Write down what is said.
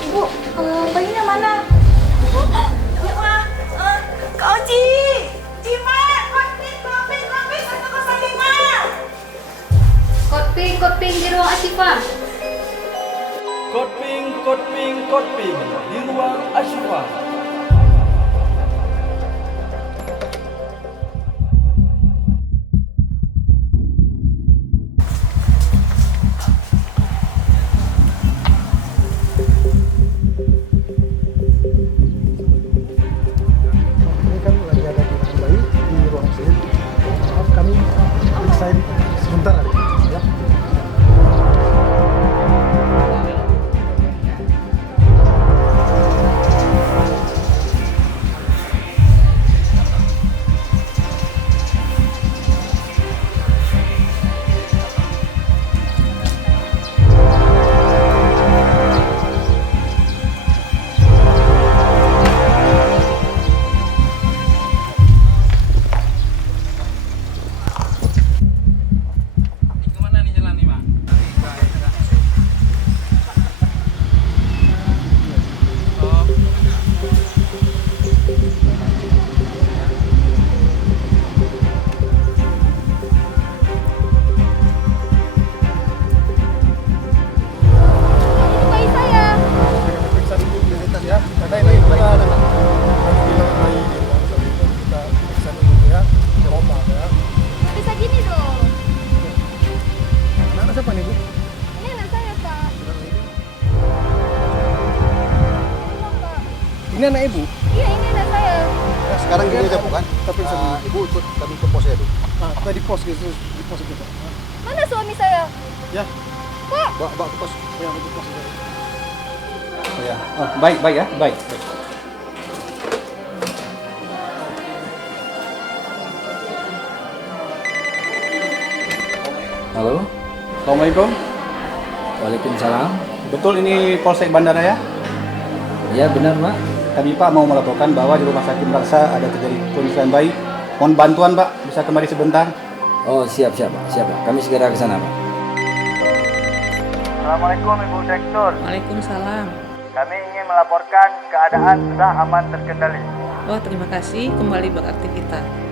Ibu, bayinya mana? Kau Ji! Jimat! Kotping! 105! Kotping di ruang Asyifa. Kotping di ruang Asyifa. Ini kan lagi ada di bayi di ruang sini. Maaf kami periksain sebentar aja ya. Kemana nih jalan nih, Pak? Oh. Bayi saya. Kita periksa dulu identitas ya. Karena ini kita ada kami bilang bayi di ruang sini kita periksa dulu ya. Jawab ya. Nggak bisa gini dong. Anak siapa nih Bu? Ini anak saya, Pak. Pak. Ini anak ibu. Iya, ini anak saya. Sekarang gini aja bukan? Kita periksa dulu. Ibu ikut kami ke pos ya dulu. Nah, kita di pos gitu, di pos gitu. Mana suami saya? Ya, Bawa ke pos. ya di pos gitu. Oh ya. Oh, baik ya, baik. Halo, Assalamualaikum. waalaikumsalam. Betul ini Polsek Bandara ya? Ya benar Pak. Kami Pak mau melaporkan bahwa di rumah sakit Raksa ada terjadi penyusuan bayi. Mohon bantuan Pak, bisa kembali sebentar. Oh siap Pak, siap Pak. Kami segera ke sana Pak. Assalamualaikum Ibu Direktur. Waalaikumsalam. Kami ingin melaporkan keadaan sudah aman terkendali. Oh, terima kasih. Kembali beraktivitas.